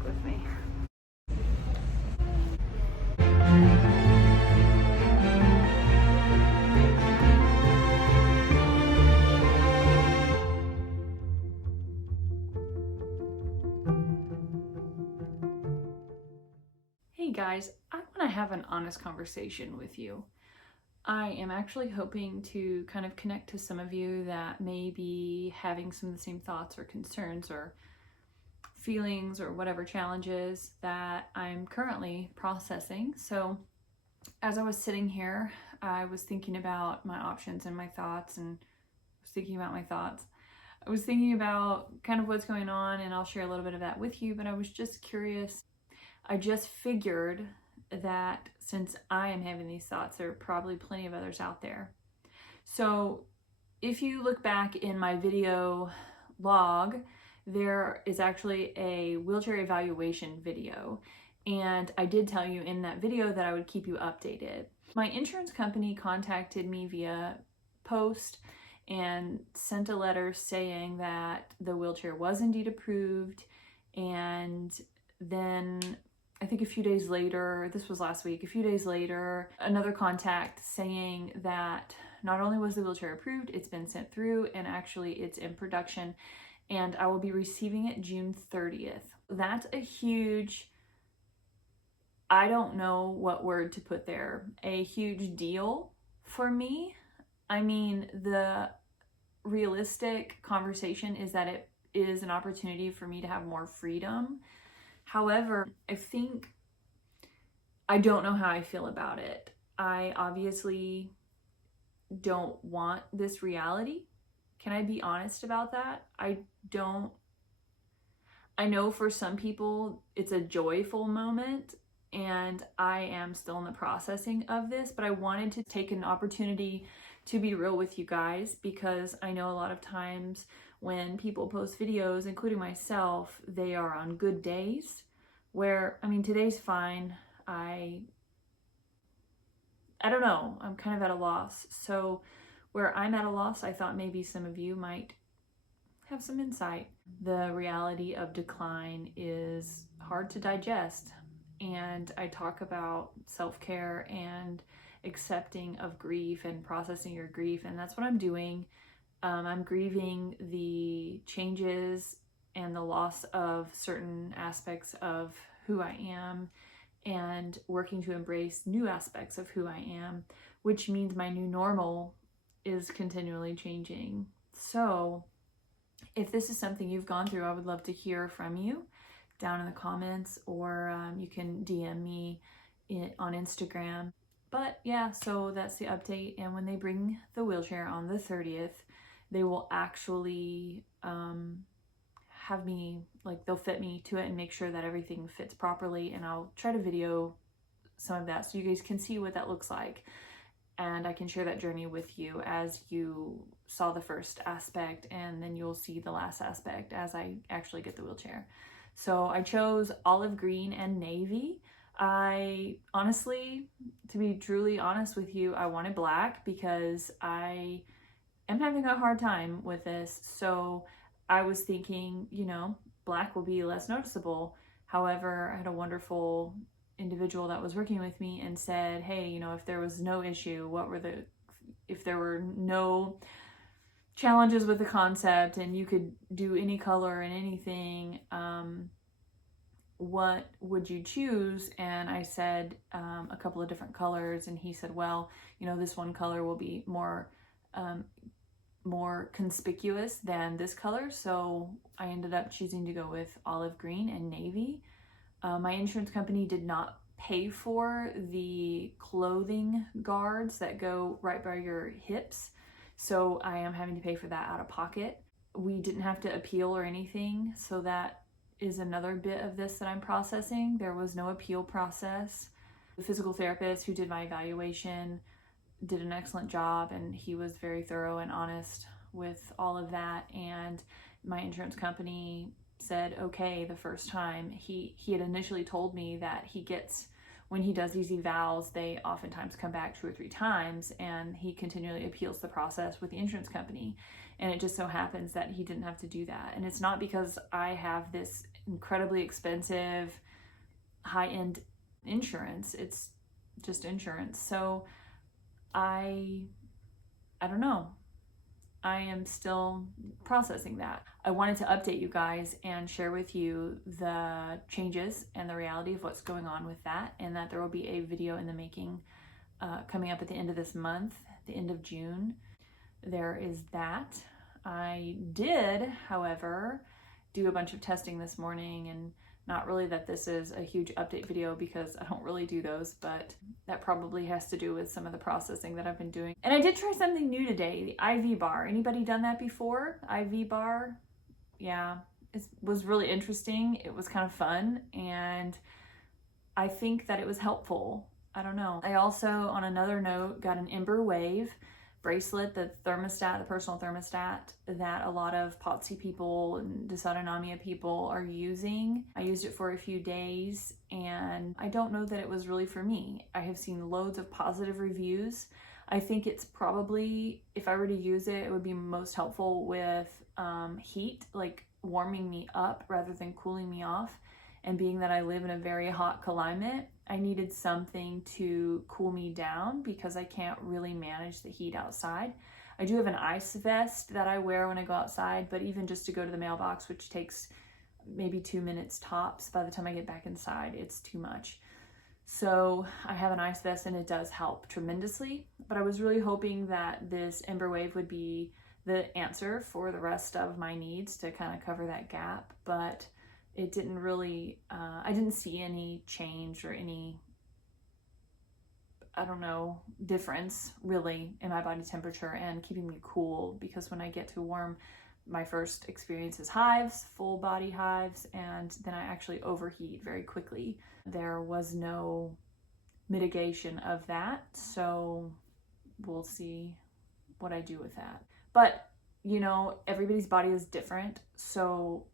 stick with me. Hey guys, I want to have an honest conversation with you. I am actually hoping to kind of connect to some of you that may be having some of the same thoughts or concerns or feelings or whatever challenges that I'm currently processing. So as I was sitting here, I was thinking about my options and my thoughts, and I was thinking about kind of what's going on, and I'll share a little bit of that with you, but I was just curious. I just figured that since I am having these thoughts, there are probably plenty of others out there. So if you look back in my video log, there is actually a wheelchair evaluation video. And I did tell you in that video that I would keep you updated. My insurance company contacted me via post and sent a letter saying that the wheelchair was indeed approved. And then I think a few days later, this was last week, a few days later, another contact saying that not only was the wheelchair approved, it's been sent through, and actually it's in production, and I will be receiving it June 30th. That's a huge, I don't know what word to put there, a huge deal for me. I mean, the realistic conversation is that it is an opportunity for me to have more freedom. However, I don't know how I feel about it. I obviously don't want this reality. Can I be honest about that? I know for some people it's a joyful moment, and I am still in the processing of this, but I wanted to take an opportunity to be real with you guys, because I know a lot of times when people post videos, including myself, they are on good days where, I mean, today's fine. I don't know, I'm kind of at a loss. So where I'm at a loss, I thought maybe some of you might have some insight. The reality of decline is hard to digest. And I talk about self-care and accepting of grief and processing your grief. And that's what I'm doing. I'm grieving the changes and the loss of certain aspects of who I am, and working to embrace new aspects of who I am, which means my new normal is continually changing. So if this is something you've gone through, I would love to hear from you down in the comments, or you can DM me on Instagram. But yeah, so that's the update. And when they bring the wheelchair on the 30th, they will actually have me, like, they'll fit me to it and make sure that everything fits properly, and I'll try to video some of that so you guys can see what that looks like, and I can share that journey with you as you saw the first aspect, and then you'll see the last aspect as I actually get the wheelchair. So I chose olive green and navy. I honestly, to be truly honest with you, I wanted black because I am having a hard time with this. So I was thinking, black will be less noticeable. However, I had a wonderful individual that was working with me and said, hey, if there was no issue, if there were no challenges with the concept and you could do any color and anything, what would you choose? And I said a couple of different colors, and he said, well, this one color will be more conspicuous than this color. So I ended up choosing to go with olive green and navy. My insurance company did not pay for the clothing guards that go right by your hips, so I am having to pay for that out of pocket. We didn't have to appeal or anything, so that is another bit of this that I'm processing. There was no appeal process. The physical therapist who did my evaluation did an excellent job, and he was very thorough and honest with all of that. And my insurance company said okay the first time. He had initially told me that when he does these evals, they oftentimes come back 2 or 3 times, and he continually appeals the process with the insurance company. And it just so happens that he didn't have to do that. And it's not because I have this incredibly expensive, high-end insurance. It's just insurance. So I don't know. I am still processing that. I wanted to update you guys and share with you the changes and the reality of what's going on with that, and that there will be a video in the making coming up at the end of this month, the end of June. There is that. I did, however, do a bunch of testing this morning, and not really that this is a huge update video because I don't really do those, but that probably has to do with some of the processing that I've been doing. And I did try something new today, the IV bar. Anybody done that before? IV bar? Yeah, it was really interesting. It was kind of fun, and I think that it was helpful. I don't know. I also, on another note, got an Ember Wave bracelet, the thermostat, the personal thermostat that a lot of POTS people and dysautonomia people are using. I used it for a few days, and I don't know that it was really for me. I have seen loads of positive reviews. I think it's probably, if I were to use it, it would be most helpful with heat, like warming me up rather than cooling me off. And being that I live in a very hot climate, I needed something to cool me down because I can't really manage the heat outside. I do have an ice vest that I wear when I go outside, but even just to go to the mailbox, which takes maybe 2 minutes tops, by the time I get back inside, it's too much. So I have an ice vest, and it does help tremendously, but I was really hoping that this Ember Wave would be the answer for the rest of my needs to kind of cover that gap, but it didn't really, I didn't see any change or any, I don't know, difference really in my body temperature and keeping me cool, because when I get too warm, my first experience is hives, full body hives, and then I actually overheat very quickly. There was no mitigation of that, so we'll see what I do with that. But, you know, everybody's body is different, so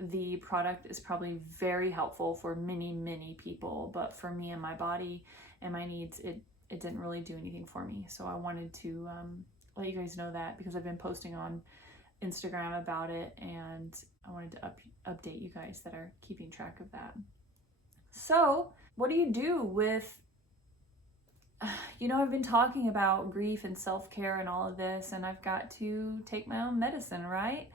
the product is probably very helpful for many, many people, but for me and my body and my needs, it didn't really do anything for me. So I wanted to let you guys know that, because I've been posting on Instagram about it, and I wanted to update you guys that are keeping track of that. So what do you do with, you know, I've been talking about grief and self-care and all of this, and I've got to take my own medicine, right?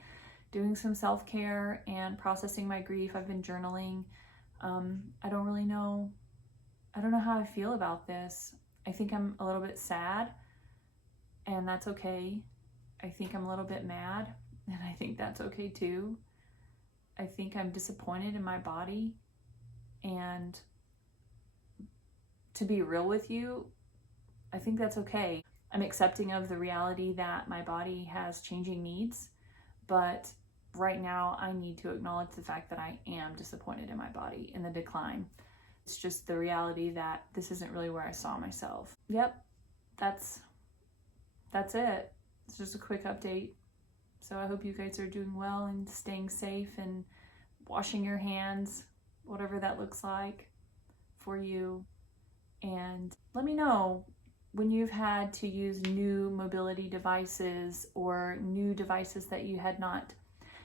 Doing some self-care and processing my grief. I've been journaling. I don't really know. I don't know how I feel about this. I think I'm a little bit sad, and that's okay. I think I'm a little bit mad, and I think that's okay too. I think I'm disappointed in my body, and to be real with you, I think that's okay. I'm accepting of the reality that my body has changing needs, but right now I need to acknowledge the fact that I am disappointed in my body, in the decline. It's just the reality that this isn't really where I saw myself. Yep, that's it. It's just a quick update. So I hope you guys are doing well and staying safe and washing your hands, whatever that looks like for you. And let me know when you've had to use new mobility devices or new devices that you had not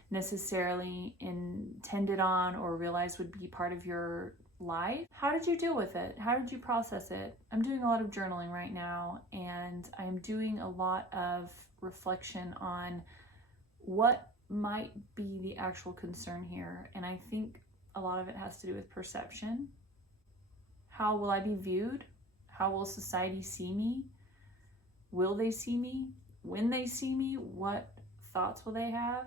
necessarily intended on or realized would be part of your life. How did you deal with it? How did you process it? I'm doing a lot of journaling right now, and I'm doing a lot of reflection on what might be the actual concern here. And I think a lot of it has to do with perception. How will I be viewed? How will society see me? Will they see me? When they see me, what thoughts will they have?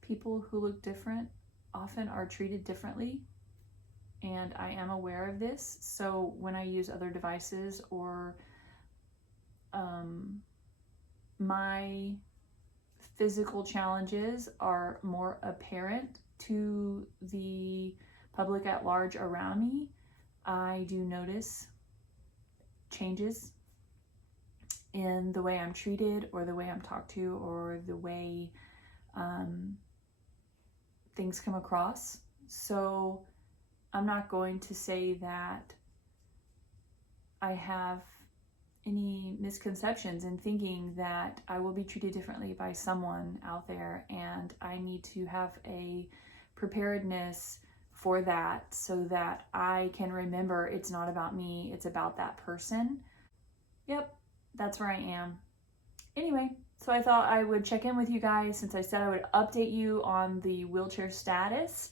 People who look different often are treated differently, and I am aware of this. So when I use other devices or my physical challenges are more apparent to the public at large around me, I do notice changes in the way I'm treated or the way I'm talked to or the way things come across. So I'm not going to say that I have any misconceptions in thinking that I will be treated differently by someone out there, and I need to have a preparedness for that so that I can remember it's not about me, it's about that person. Yep, that's where I am. Anyway, so I thought I would check in with you guys since I said I would update you on the wheelchair status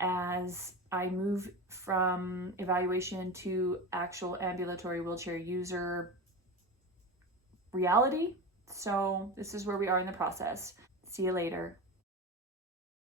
as I move from evaluation to actual ambulatory wheelchair user reality. So this is where we are in the process. See you later.